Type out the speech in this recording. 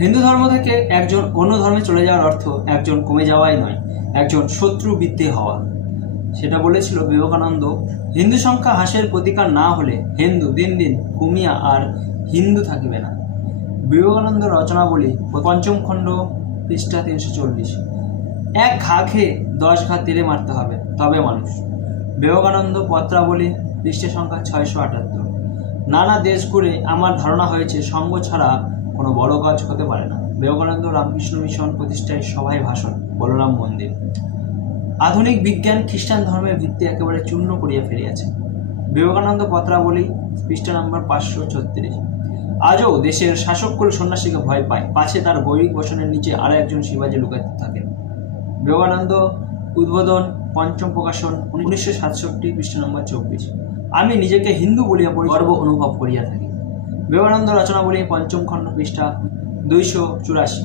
হিন্দু ধর্ম থেকে একজন অন্য ধর্মে চলে যাওয়ার অর্থ একজন কমে যাওয়াই নয়, একজন শত্রু বৃদ্ধি হওয়া। সেটা বলেছিল বিবেকানন্দ। হিন্দু সংখ্যা হ্রাসের প্রতিকার না হলে হিন্দু দিন দিন কমিয়া আর হিন্দু থাকিবে না। বিবেকানন্দ রচনাবলী পঞ্চম খণ্ড পৃষ্ঠা তিনশো চল্লিশ। এক ঘা খেয়ে দশ ঘা তেলে মারতে হবে, তবে মানুষ। বিবেকানন্দ পত্রাবলী পৃষ্ঠা সংখ্যা ছয়শো আটাত্তর। নানা দেশ ঘুরে আমার ধারণা হয়েছে সঙ্গ ছাড়া কোনো বড় কাজ হতে পারে না। বিবেকানন্দ রামকৃষ্ণ মিশন প্রতিষ্ঠায় সভায় ভাষণ, বলরাম মন্দির। আধুনিক বিজ্ঞান, খ্রিস্টান ধর্মের ভিত্তি একেবারে চূর্ণ করিয়া ফেলিয়াছে। বিবেকানন্দ পত্রাবলী, পৃষ্ঠা নম্বর পাঁচশো ছত্রিশ। আজও দেশের শাসককুল সন্ন্যাসীকে ভয় পায়। পাশে তার গৈরিক বসনের নিচে আরও একজন শিবাজি লুকাতে থাকেন বিবেকানন্দ উদ্বোধন, পঞ্চম প্রকাশন, উনিশশো সাতষট্টি, পৃষ্ঠা নম্বর চব্বিশ। আমি নিজেকে হিন্দু বলিয়া গর্ব অনুভব করিয়া থাকি। বিবেকানন্দ রচনাবলী পঞ্চম খণ্ড পৃষ্ঠা দুইশো চুরাশি।